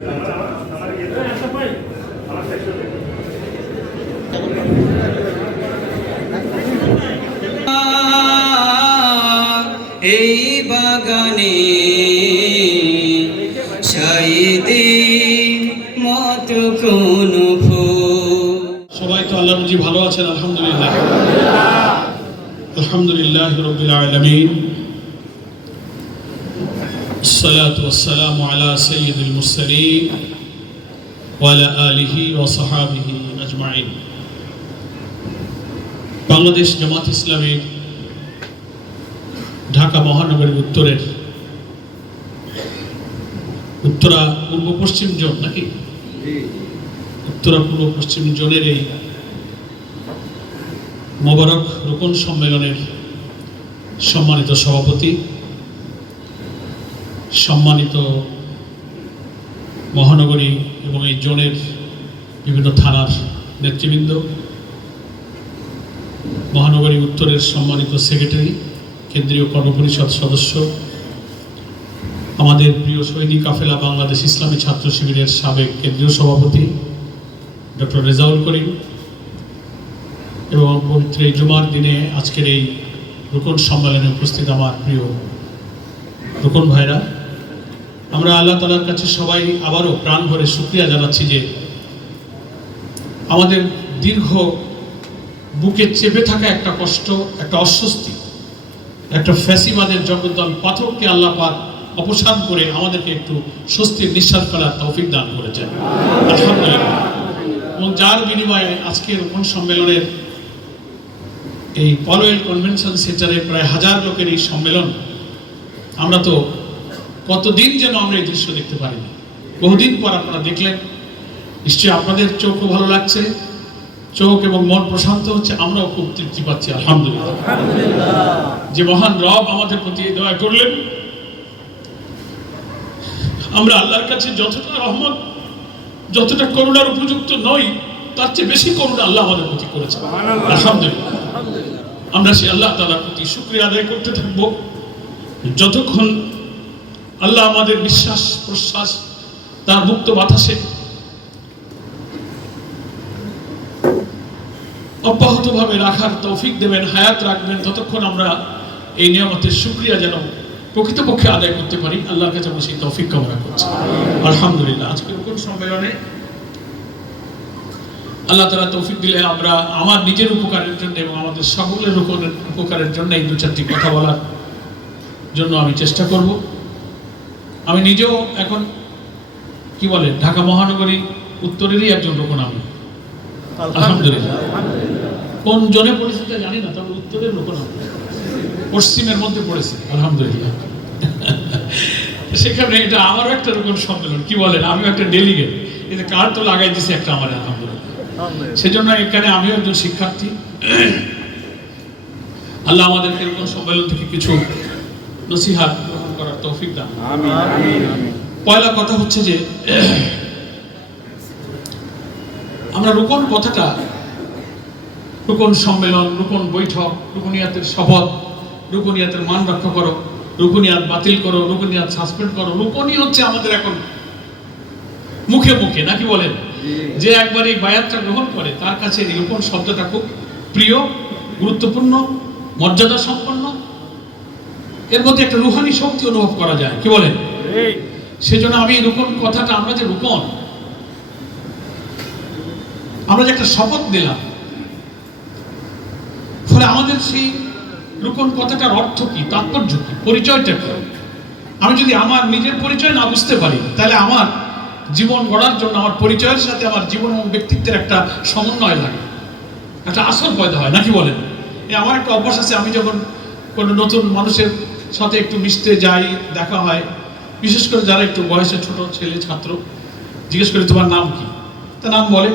এই বাগানে সাইদে মত কোন সবাই তো আল্লাহ ভালো আছেন আলহামদুলিল্লাহ। আলহামদুলিল্লাহ রবিল আলমিন। الصلاة والسلام على سيد المرسلين وعلى آله وصحابه أجمعين বাংলাদেশ জামাত ইসলামী ঢাকা মহানগরীর উত্তরের উত্তরা পূর্ব পশ্চিম জোন নাকি উত্তরা পূর্ব পশ্চিম জোনের এই মোবারক রোপণ সম্মেলনের সম্মানিত সভাপতি সম্মানিত মহানগরী এবং এই জোনের বিভিন্ন থানার নেতৃবৃন্দ, মহানগরী উত্তরের সম্মানিত সেক্রেটারি, কেন্দ্রীয় কর্মপরিষদ সদস্য, আমাদের প্রিয় সৈনিক কাফেলা বাংলাদেশ ইসলামী ছাত্র শিবিরের সাবেক কেন্দ্রীয় সভাপতি ডক্টর রেজাউল করিম এবং পবিত্র এই জুমার দিনে আজকের এই রুকন সম্মেলনে উপস্থিত আমার প্রিয় রুকন ভাইরা। আমরা আল্লাহ তালার কাছে সবাই আবারও প্রাণ ভরে শুক্রিয়া জানাচ্ছি যে আমাদের দীর্ঘ বুকে চেপে থাকা একটা কষ্ট, একটা অস্বস্তি, একটা ফ্যাসিমাদের জগদ্দল পাথরকে আল্লাহ পাক অপসারণ করে আমাদেরকে একটু স্বস্তির নিঃশ্বাস ফেলার তৌফিক দান আলহামদুলিল্লাহ। এবং যার বিনিময়ে আজকের রোপণ সম্মেলনের এই পলওয়েল কনভেনশন সেন্টারে প্রায় হাজার লোকের এই সম্মেলন, আমরা তো কতদিন যেন আমরা এই দৃশ্য দেখতে পারিনি বহুদিন পর আপনারা দেখলেন। নিশ্চয়ই আপনাদের চোখও ভালো লাগছে। চোখ এবং মন প্রশান্ত হচ্ছে আমরাও খুব তৃপ্তি পাচ্ছি আলহামদুলিল্লাহ। যে মহান রব আমাদের প্রতি দয়া করলেন। আমরা আল্লাহর কাছে যতটা রহমত যতটা করুণার উপযুক্ত নই তার চেয়ে বেশি করুণা আল্লাহ আমাদের প্রতি করেছে আলহামদুলিল্লাহ। আমরা সেই আল্লাহ তালার প্রতি শুক্রিয়া আদায় করতে থাকব। যতক্ষণ আল্লাহ আমাদের বিশ্বাস, প্রশ্বাস, তার মুক্ত বাতাসে অব্যাহতভাবে রাখার তৌফিক দেবেন, হায়াত রাখবেন, ততক্ষণ আমরা এই নিয়ামতের শুক্রিয়া যেন প্রকৃতপক্ষে আদায় করতে পারি। আল্লাহর কাছে আমরা সেই তৌফিক কামনা করছি। আলহামদুলিল্লাহ আজকে রুকুন সম্মেলনে আল্লাহ তালা তৌফিক দিলে আমরা আমার নিজের উপকারের জন্য এবং আমাদের সকলের উপকারের জন্য এই দু চারটি কথা বলার জন্য আমি চেষ্টা করব। আমি নিজেও এখন, কি বলে, ঢাকা মহানগরী উত্তরেরই একজন রোকন আমি আলহামদুলিল্লাহ। কোন জনে পড়েছে তা জানি না, তবে উত্তরের রোকন পশ্চিমের মধ্যে পড়েছে, আলহামদুলিল্লাহ। সেখানে এটা আমারও একটা রকম সম্মেলন, কি বলেন, আমিও একটা ডেলিগেট এতে কার তো লাগাই দিছে একটা আমার, আলহামদুলিল্লাহ। সেজন্য এখানে আমিও একজন শিক্ষার্থী। আল্লাহ আমাদেরকে এরকম সম্মেলন থেকে কিছু নসিহাত তৌফিক দান। পয়লা কথা হচ্ছে যে আমরা রোকন কথাটা রোকন সম্মেলন রোকন বৈঠক রুকনিয়াতের শপথ রুকনিয়াতের মান রক্ষা করো রুকনিয়াত বাতিল করো রুকনিয়াত সাসপেন্ড করো রুকনি হচ্ছে আমাদের এখন মুখে মুখে নাকি বলেন? যে একবার এই বায়াতটা গ্রহণ করে তার কাছে এই রোপণ শব্দটা খুব প্রিয় গুরুত্বপূর্ণ মর্যাদা সম্পন্ন এর মধ্যে একটা রুহানি শক্তি অনুভব করা যায়। কি বলেন? সেজন্য আমি এই কথাটা আমরা যে রোপণ আমরা যে একটা শপথ দিলাম ফলে আমাদের সেই রোপণ কথাটার অর্থ কি তাৎপর্য কি পরিচয়টা কি? আমি যদি আমার নিজের পরিচয় না বুঝতে পারি তাহলে আমার জীবন গড়ার জন্য আমার পরিচয়ের সাথে আমার জীবন এবং ব্যক্তিত্বের একটা সমন্বয় লাগে। একটা আসল পয়দা হয় নাকি বলেন? এই আমার একটা অভ্যাস আছে আমি যখন কোনো নতুন মানুষের সাথে একটু মিশতে যাই, দেখা হয়। বিশেষ করে যারা একটু বয়সে ছোট ছেলে, ছাত্র, জিজ্ঞেস করি, তোমার নাম কি? তা নাম বলে,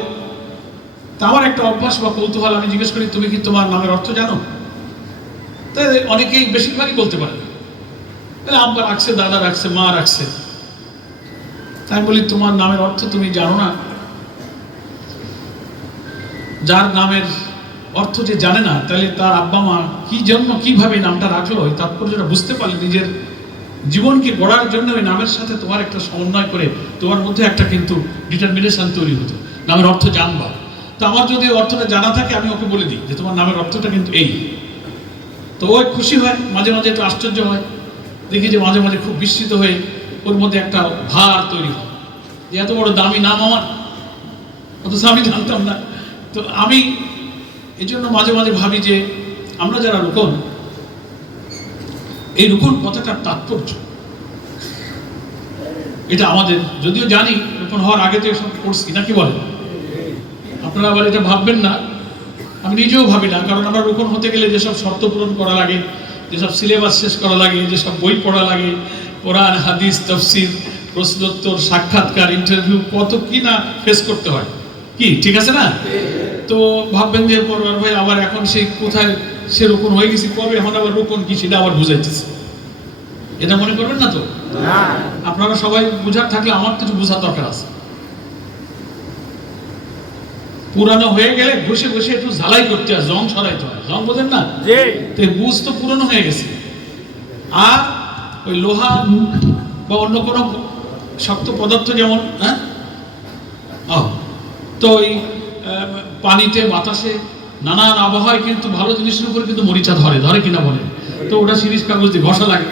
তা আমার একটা অভ্যাস বা কৌতূহল, আমি জিজ্ঞেস করি, তুমি কি তোমার নামের অর্থ জানো? তাই অনেকেই বেশিরভাগই বলতে পারে। তাহলে আব্বা রাখছে, দাদা রাখছে, মা রাখছে। তাই বলি, তোমার নামের অর্থ তুমি জানো না? যার নামের অর্থ যে জানে না, তাহলে তার আব্বা মা কি জন্য কীভাবে নামটা রাখল ওই তাৎপর্যটা বুঝতে পারলে নিজের জীবনকে গড়ার জন্য ওই নামের সাথে তোমার একটা সমন্বয় করে তোমার মধ্যে একটা কিন্তু ডিটারমিনেশন তৈরি হতো, নামের অর্থ জানবা। তো আমার যদি অর্থটা জানা থাকে, আমি ওকে বলে দিই যে তোমার নামের অর্থটা কিন্তু এই। তো ওই খুশি হয়, মাঝে মাঝে একটু আশ্চর্য হয়, দেখি যে মাঝে মাঝে খুব বিস্মিত হয়ে ওর মধ্যে একটা ভার তৈরি হয়, যে এত বড় দামি নাম আমার, অথচ আমি জানতাম না। তো আমি এই জন্য মাঝে মাঝে ভাবি যে আমরা যারা রুকন, এই রুকন কথাটার তাৎপর্য। এটা আমাদের, যদিও জানি রুকন হওয়ার আগে তো এসব করছি নাকি বলেন আপনারা আবার এটা ভাববেন না। আমি নিজেও ভাবি না, কারণ আমরা রোপণ হতে গেলে যেসব শর্ত পূরণ করা লাগে, যেসব সিলেবাস শেষ করা লাগে, যেসব বই পড়া লাগে, কোরআন, হাদিস, তফসির, প্রশ্নোত্তর, সাক্ষাৎকার ইন্টারভিউ কত কি না ফেস করতে হয়। কি, ঠিক আছে না? তো ভাববেন যে পরবার ভাই আবার এখন সেই কোথায় সে রোপণ হয়ে গেছে কবে এখন আবার রোপণ কি সেটা আবার বুঝাইতেছে। এটা মনে করবেন না তো? আপনারা সবাই বুঝার থাকলে আমার কিছু বোঝার দরকার আছে। পুরানো হয়ে গেলে বসে বসে একটু ঝালাই করতে হয় জং সরাইতে হয়। জং বোঝেন না? তো বুঝ তো পুরনো হয়ে গেছে। আর ওই লোহা বা অন্য কোনো শক্ত পদার্থ যেমন হ্যাঁ? তো ওই পানিতে, বাতাসে, নানান আবহাওয়ায় কিন্তু ভালো জিনিসের উপরে কিন্তু মরিচা ধরে ধরে কিনা বলে। তো ওটা সিরিজ কাগজ দিয়ে ঘষা লাগে,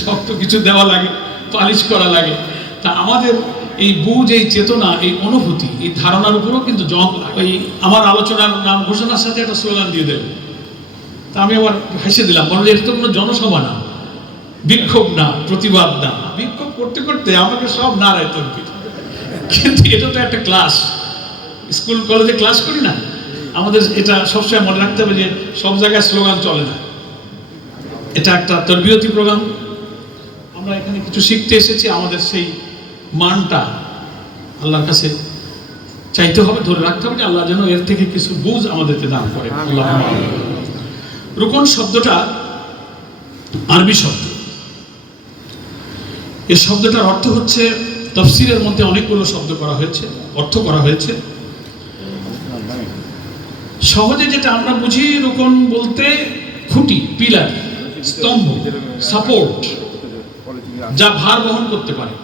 শক্ত কিছু দেওয়া লাগে, পালিশ করা লাগে। তা আমাদের এই বুঝ, এই চেতনা, এই অনুভূতি, এই ধারণার উপরেও কিন্তু জং। ওই আমার আলোচনার নাম, ঘোষণার সাথে একটা স্লোগান দিয়ে দেবে। তা আমি আবার হেসে দিলাম বলো যে এটা তো কোনো জনসভা না। বিক্ষোভ না, প্রতিবাদ না। বিক্ষোভ করতে করতে আমাকে সব নাড়ায় তর্কি কিন্তু এটা তো একটা ক্লাস। স্কুল কলেজে ক্লাস করি না আমাদের এটা সবসময় মনে রাখতে হবে যে সব জায়গায় স্লোগান চলে না। এটা একটা তরবিয়তি প্রোগ্রাম। আমরা এখানে কিছু শিখতে এসেছি আমাদের সেই মানটা আল্লাহর কাছে চাইতে হবে ধরে রাখতে হবে যে আল্লাহ যেন এর থেকে কিছু বুঝ আমাদেরকে দান করে আল্লাহ রুকন শব্দটা আরবি শব্দ। এই শব্দটার অর্থ হচ্ছে তফসিরের মধ্যে অনেকগুলো শব্দ করা হয়েছে অর্থ করা হয়েছে। সহজে যেটা আমরা বুঝি রোকন বলতে খুঁটি, পিলার, স্তম্ভ সাপোর্ট যা ভার বহন করতে পারে,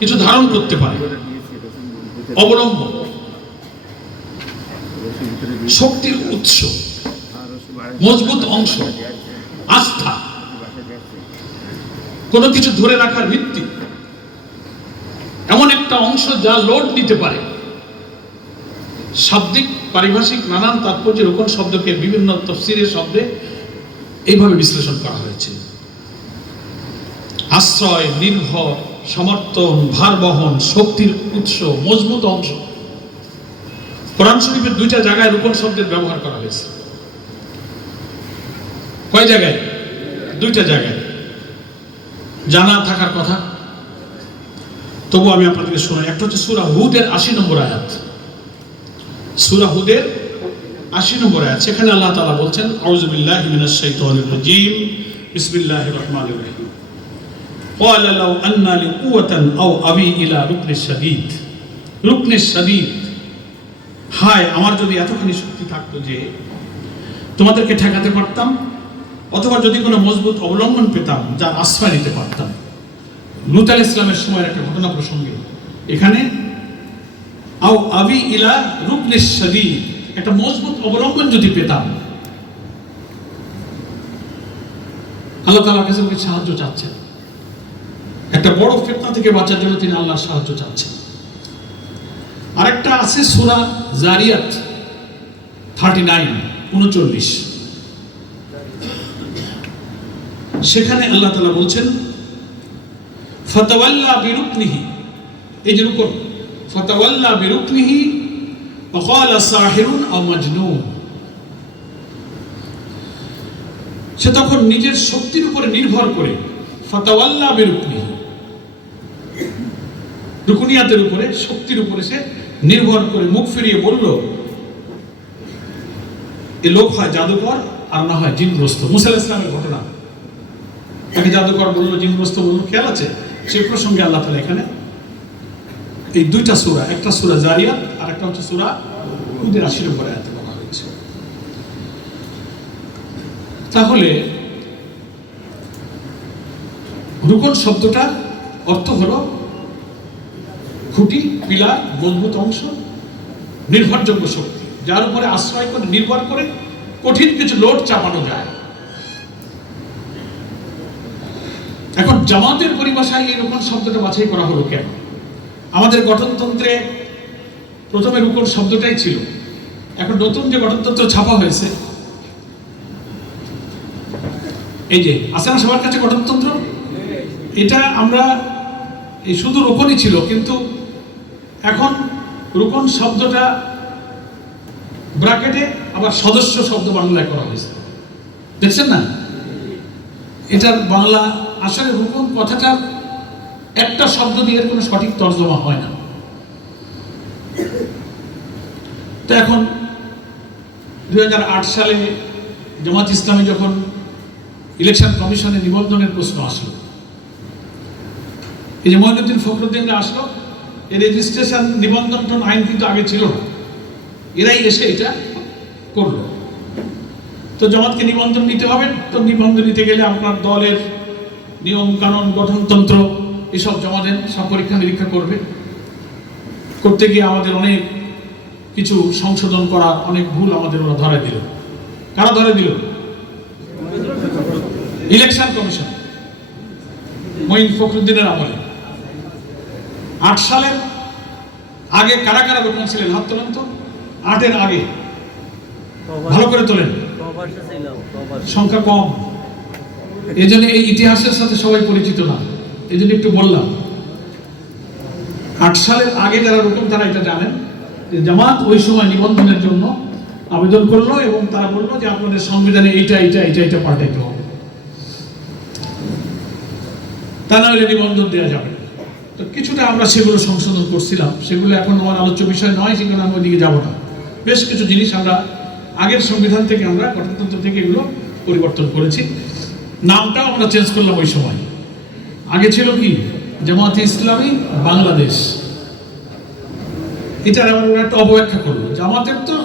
কিছু ধারণ করতে পারে অবলম্বন শক্তির উৎস, মজবুত অংশ, আস্থা, কোনো কিছু ধরে রাখার ভিত্তি, এমন একটা অংশ যা লোড নিতে পারে। শাব্দিক পারিভাষিক নানান তাৎপর্য রোপণ শব্দকে বিভিন্ন তফসিরের শব্দে এইভাবে বিশ্লেষণ করা হয়েছে। আশ্রয়, নির্ভর, সমর্থন, ভার বহন, শক্তির উৎস, মজবুত অংশ। কোরআন শরীফের দুইটা জায়গায় রূপন শব্দের ব্যবহার করা হয়েছে। কয় জায়গায়? দুইটা জায়গায়। জানা থাকার কথা। তবু আমি আপনাদেরকে শোনাই। একটা হচ্ছে সুরা হুদের আশি নম্বর আয়াত। সুরা হুদের আশি নম্বর আয়াত সেখানে আল্লাহ তাআলা বলছেন আউযুবিল্লাহি মিনাশ শাইতানির রাজীম বিসমিল্লাহির রহমানির রহিম قال لو أن لي قوة أو أبي إلى ركن الشديد ركن الشديد হায় আমার যদি এতখানি শক্তি থাকতো যে তোমাদেরকে ঠেকাতে পারতাম অথবা যদি কোনো মজবুত অবলম্বন পেতাম যার আশ্রয় নিতে পারতাম লুত আল ইসলামের সময়ের একটা ঘটনা প্রসঙ্গে এখানে আও আবি ইলা শাদীদ একটা মজবুত অবলম্বন যদি পেতাম। আল্লাহ তাআলার কাছে উনি সাহায্য চাচ্ছেন। একটা বড় ফিতনা থেকে বাঁচার জন্য তিনি আল্লাহর সাহায্য চাচ্ছেন। আরেকটা আছে সূরা জারিয়াত থার্টি নাইন উনচল্লিশ। সেখানে আল্লাহ তাআলা বলছেন, ফতাওয়াল্লা বিরুকনিহি। এই যে রুকন। ফতাওয়াল্লা বিরুকনিহি وقال ساحر او مجنون সে তখন নিজের শক্তির উপরে নির্ভর করে ফতাওয়াল্লা বিরুকনি রুকুনিয়াতের উপরে শক্তির উপরে সে নির্ভর করে মুখ ফিরিয়ে বলল এ লোক হয় জাদুকর আর না হয় জিনগ্রস্ত মুসা আলাইহিস ইসলামের ঘটনা তাকে জাদুকর বললো জিনগ্রস্ত বললো খেয়াল আছে সেই প্রসঙ্গে আল্লাহ তালা এখানে এই দুইটা সূরা, একটা সূরা জারিয়াত আর একটা হচ্ছে সূরা হুদের আশির উপরে আয়াতে বলা হয়েছে তাহলে রুকন শব্দটা অর্থ হলো খুঁটি পিলার মজবুত অংশ, নির্ভরযোগ্য শক্তি, যার উপরে আশ্রয় করে, নির্ভর করে কঠিন কিছু লোড চাপানো যায়। এখন জামাতের পরিভাষায় এই রুকন শব্দটা বাছাই করা হলো কেন? আমাদের গঠনতন্ত্রে প্রথমে রুকন শব্দটাই ছিল। এখন নতুন যে গঠনতন্ত্র ছাপা হয়েছে, এই যে, আছে না সবার কাছে গঠনতন্ত্র? এটা আমরা, এই শুধু রোপণই ছিল, কিন্তু এখন রোপণ শব্দটা ব্রাকেটে আবার সদস্য শব্দ বাংলায় করা হয়েছে। দেখছেন না? এটার বাংলা আসলে রোপণ কথাটা একটা শব্দ দিয়ে কোনো সঠিক তর্জমা হয় না। তো এখন দুই হাজার আট সালে জামাত ইসলামী যখন ইলেকশন কমিশনে নিবন্ধনের প্রশ্ন আসলো, এই যে মহিনুদ্দিন ফখরুদ্দিনরা আসলো এই রেজিস্ট্রেশন নিবন্ধন আইন কিন্তু আগে ছিল না। এরাই এসে এটা করল। তো জামাতকে নিবন্ধন নিতে হবে, তো নিবন্ধন নিতে গেলে আপনার দলের নিয়ম কানুন, গঠনতন্ত্র এসব জমা দেন, সব পরীক্ষা নিরীক্ষা করবে। করতে গিয়ে আমাদের অনেক কিছু সংশোধন করা অনেক ভুল আমাদের ওরা ধরে দিল। কারা ধরে দিল? Election commission. মঈন ফখরুদ্দিনের আমলে। আট সালের আগে কারা কারা রোপণ ছিলেন? হাত তোলেন তো। আটের আগে। ভালো করে তোলেন। সংখ্যা কম। এই জন্য এই ইতিহাসের সাথে সবাই পরিচিত না। এই জন্য একটু বললাম, আট সালের আগে যারা রকম তারা এটা জানেন যে জামাত ওই সময় নিবন্ধনের জন্য আবেদন করল এবং তারা বলল যে আপনাদের সংবিধানে এইটা এইটা এইটা এটা পাল্টাইতে হবে। তা না হলে নিবন্ধন দেওয়া যাবে। তো কিছুটা আমরা সেগুলো সংশোধন করছিলাম। সেগুলো এখন আমার আলোচ্য বিষয় নয়, সেখানে আমি ওইদিকে যাব না। বেশ কিছু জিনিস আমরা আগের সংবিধান থেকে আমরা গঠনতন্ত্র থেকে এগুলো পরিবর্তন করেছি। নামটাও আমরা চেঞ্জ করলাম ওই সময়। আগে ছিল কি? জামাতে ইসলামী, বাংলাদেশ। এটার ওরা একটা অবব্যাখ্যা করল। জামাতের তো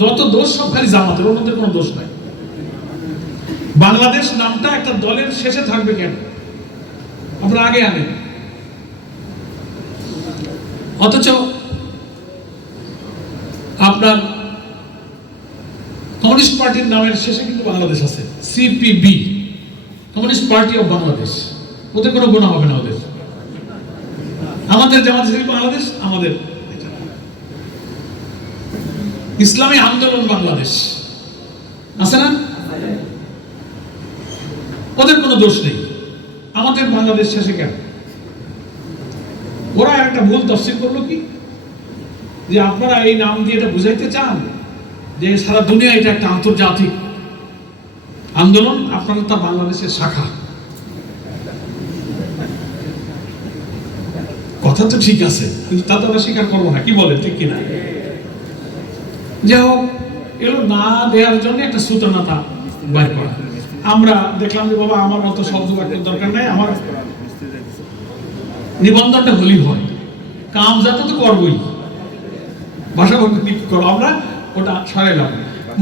যত দোষ সব খালি জামাতের, অন্যদের কোনো দোষ নাই। বাংলাদেশ নামটা একটা দলের শেষে থাকবে কেন? আপনারা আগে আনেন। অথচ আপনার কমিউনিস্ট পার্টির নামের শেষে কিন্তু বাংলাদেশ আছে, CPB, communist party of Bangladesh. ওদের কোনো গুণা হবে না ওদের। আমাদের জামাত বাংলাদেশ, আমাদের। ইসলামী আন্দোলন বাংলাদেশ। আছে না? ওদের কোনো দোষ নেই। আমাদের বাংলাদেশ শেষে কেন? ওরা একটা ভুল তফসিল করল কি? যে আপনারা এই নাম দিয়ে এটা বুঝাইতে চান যে সারা দুনিয়া এটা একটা আন্তর্জাতিক আন্দোলন, আপনারা তা বাংলাদেশের শাখা। কথা তো ঠিক আছে, কিন্তু তা তো আমরা স্বীকার করব না। কি বলে, ঠিক কিনা যাই হোক, এগুলো না দেওয়ার জন্য একটা সূচনাতা বাইর করা। আমরা দেখলাম যে, বাবা, আমার অত শব্দ বাক্যের দরকার নাই, আমার নিবন্ধনটা হলেই হয়। কাম যাতে তো করবই। ভাষা করো আমরা? ওটা সরাইলাম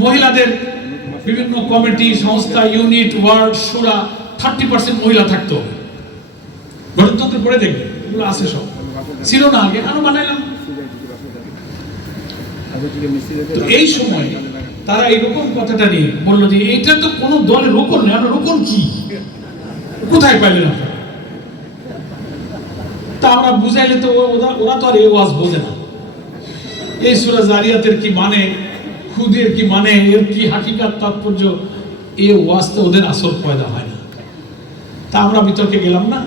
মহিলাদের বিভিন্ন কমিটি, সংস্থা, ইউনিট, ওয়ার্ড, সুরা থার্টি পার্সেন্ট মহিলা থাকতো। গণতন্ত্র পড়ে দেখবে, এগুলো আছে সব। ছিল না, আগে আরও বানাইলাম। এই সময় তারা কথাটা নিয়ে বলল যে এটা তো কোনো দলের রোকন নেই আমরা রোকন কি? কোথায়? তা আমরা বুঝাইলে তো ওরা তো আর এই ওয়াজ বোঝে না। এই সুরা কি মানে খুদের কি মানে এর কি হাকিকাত তাৎপর্য? এই ওয়াজ তো ওদের আসল পয়দা হয় না। তা আমরা বিতর্কে গেলাম না।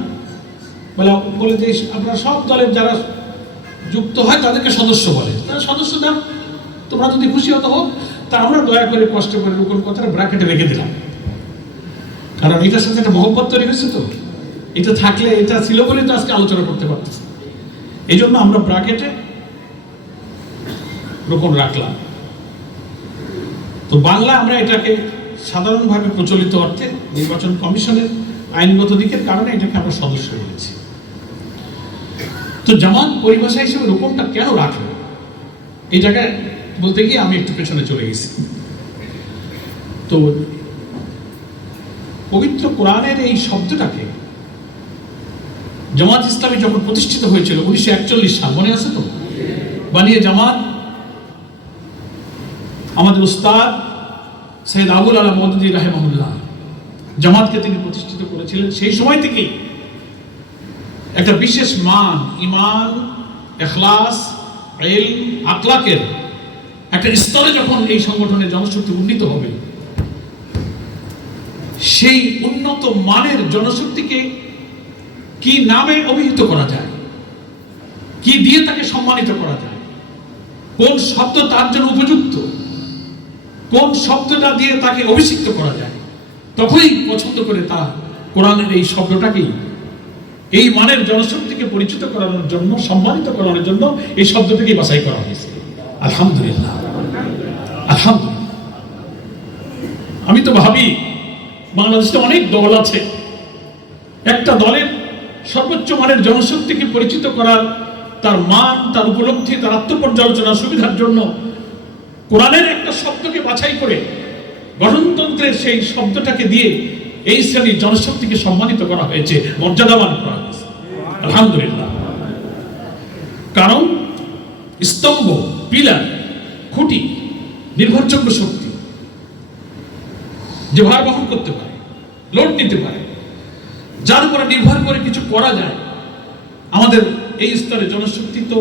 বলে বলে যে আপনারা সব দলের যারা যুক্ত হয় তাদেরকে সদস্য বলে। তারা সদস্য দাও তোমরা যদি খুশি হতো হোক তা আমরা দয়া করে কষ্ট করে রুকন কথাটা ব্র্যাকেটে রেখে দিলাম। কারণ এটার সাথে একটা মহব্বত তৈরি হয়েছে তো। এটা থাকলে, এটা ছিল বলে তো আজকে আলোচনা করতে পারতেছি। এই জন্য আমরা ব্র্যাকেটে রোপণ রাখলাম। তো বাংলা আমরা এটাকে সাধারণভাবে প্রচলিত অর্থে নির্বাচন কমিশনের আইনগত দিকের কারণে এটাকে আমরা সদস্য বলেছি। তো জামাত পরিভাষা হিসেবে রোপণটা কেন রাখল? এই জায়গায় বলতে গিয়ে আমি একটু পেছনে চলে গেছি। তো পবিত্র কোরআনের এই শব্দটাকে জামাত ইসলামী যখন প্রতিষ্ঠিত হয়েছিল, উনিশশো একচল্লিশ সাল, মনে আছে তো? বানিয়ে জামাত, আমাদের উস্তাদ সৈয়দ আবুল আলা মদুদ্দি রাহেমাহুল্লাহ, জামাতকে তিনি প্রতিষ্ঠিত করেছিলেন। সেই সময় থেকেই একটা বিশেষ মান ইমান এখলাস এল আকলাকের একটা স্তরে যখন এই সংগঠনের জনশক্তি উন্নীত হবে, সেই উন্নত মানের জনশক্তিকে কি নামে অভিহিত করা যায়? কি দিয়ে তাকে সম্মানিত করা যায়? কোন শব্দ তার জন্য উপযুক্ত? কোন শব্দটা দিয়ে তাকে অভিষিক্ত করা যায়? তখনই পছন্দ করে তা কোরআনের এই শব্দটাকেই এই মানের জনশক্তিকে পরিচিত করানোর জন্য, সম্মানিত করানোর জন্য এই শব্দটাকে বাছাই করা হয়েছে। আলহামদুলিল্লাহ। আলহামদুলিল্লাহ। আমি তো ভাবি, বাংলাদেশে অনেক দল আছে। একটা দলের সর্বোচ্চ মানের জনশক্তিকে পরিচিত করার তার মান, তার উপলব্ধি, তার আত্মপর্যালোচনা সুবিধার জন্য কোরআনের একটা শব্দকে বাছাই করে গঠনতন্ত্রের সেই শব্দটাকে দিয়ে এই শ্রেণির জনশক্তিকে সম্মানিত করা হয়েছে মর্যাদাবান করা হয়েছে। আলহামদুলিল্লাহ। কারণ স্তম্ভ পিলার খুঁটি নির্ভরযোগ্য শক্তি যে ভার বহন করতে পারে লোড নিতে পারে যার উপরে নির্ভর করে কিছু করা যায় আমাদের এই স্তরে জনশক্তি তো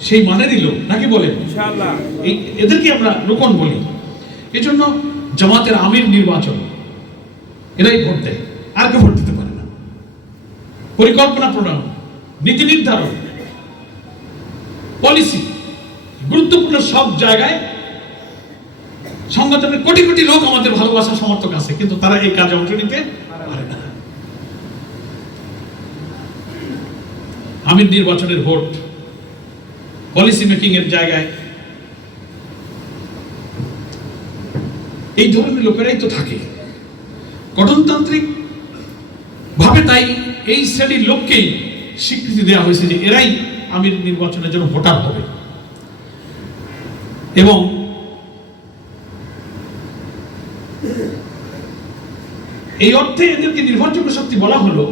সেই মানেরই লোক নাকি বলে? এদেরকে আমরা রোপণ বলি। এজন্য জামাতের আমির নির্বাচন এরাই ভোট দেয়। আর কেউ ভোট দিতে পারে না। পরিকল্পনা প্রণয়ন, নীতি নির্ধারণ পলিসি গুরুত্বপূর্ণ সব জায়গায় সংগঠনের কোটি কোটি লোক আমাদের ভালোবাসা সমর্থক আছে, কিন্তু তারা এই কাজে অংশ নিতে পারে না। আমির নির্বাচনের ভোট পলিসি মেকিং এর জায়গায় এই ধরনের লোকেরাই তো থাকে। গঠনতান্ত্রিক ভাবে তাই এই শ্রেণির লোককেই স্বীকৃতি দেওয়া হয়েছে যে এরাই আমির নির্বাচনের জন্য ভোটার হবে। এবং এই অর্থে এদেরকে নির্ভরযোগ্য শক্তি বলা হলো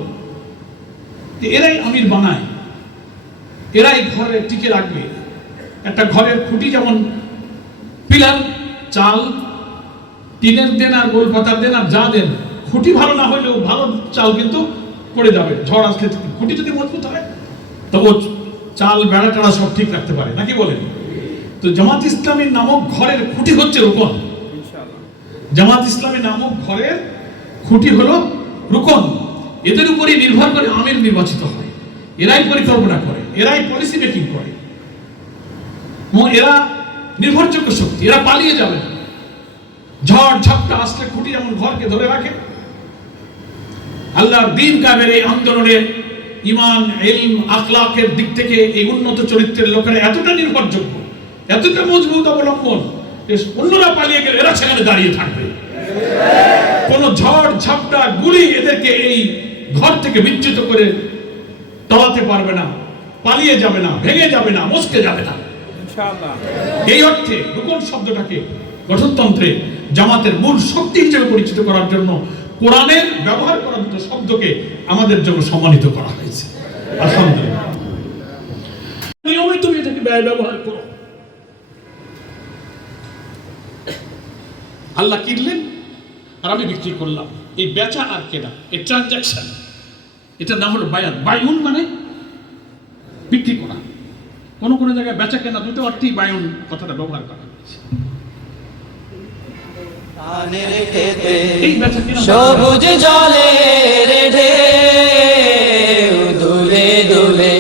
যে এরাই আমির বানায়, এরাই ঘরে টিকে রাখবে। একটা ঘরের খুঁটি যেমন পিলার, চাল, টিনের দেন আর গোল পাতার দেন আর যা দেন খুঁটি ভালো না হলেও ভালো চাল কিন্তু করে যাবে ঝড় আসলে খুঁটি যদি মজবুত হয় তবু চাল বেড়া টেড়া সব ঠিক রাখতে পারে নাকি বলেন? তো জামাত ইসলামী নামক ঘরের খুঁটি হচ্ছে রোপণ জামাত ইসলামী নামক ঘরের খুঁটি হলো রুকন। এদের উপরই নির্ভর করে আমির নির্বাচিত হয়। এরাই পরিকল্পনা করে এরাই পলিসি মেকিং করে। এরা নির্ভরযোগ্য শক্তি এরা পালিয়ে যাবে। ঝড় ঝাপটা আসলে খুঁটি যেমন ঘরকে ধরে রাখে আল্লাহর দিন কামের এই আন্দোলনে ইমান এলম আখলাকের দিক থেকে এই উন্নত চরিত্রের লোকেরা এতটা নির্ভরযোগ্য এতটা মজবুত অবলম্বন অন্যরা পালিয়ে গেলে এরা সেখানে দাঁড়িয়ে থাকবে। কোন ঝড় ঝাপটা গুলি এদেরকে এই ঘর থেকে বিচ্যুত করে টলাতে পারবে না পালিয়ে যাবে না ভেঙে যাবে না মস্কে যাবে না। এই অর্থে রুকন শব্দটাকে গঠনতন্ত্রে জামাতের মূল শক্তি হিসেবে পরিচিত করার জন্য কোরআনের ব্যবহার করা দুটো শব্দকে আমাদের জন্য সম্মানিত করা হয়েছে। আলহামদুলিল্লাহ। নিয়মে তুমি এটাকে ব্যয় ব্যবহার করো। আল্লাহ কিনলেন আর আমি বিক্রি করলাম। এই বেচা আর কেনা, এই ট্রানজাকশন এটার নাম হলো বায়ান। বায়ুন মানে বিক্রি করা। কোনো কোনো জায়গায় বেচা কেনা দুটো অর্থেই বায়ন কথাটা ব্যবহার করা হয়েছে ধানের খেতে এই বেচা কেনা সবুজ জলে রেঢে দুলে দুলে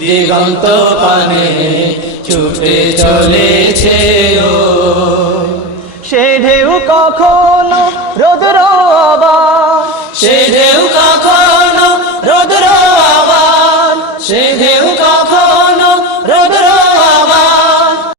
দিগন্ত পানে ছুটে চলেছে ও। সে ঢেউ কখনো রোদ রে সে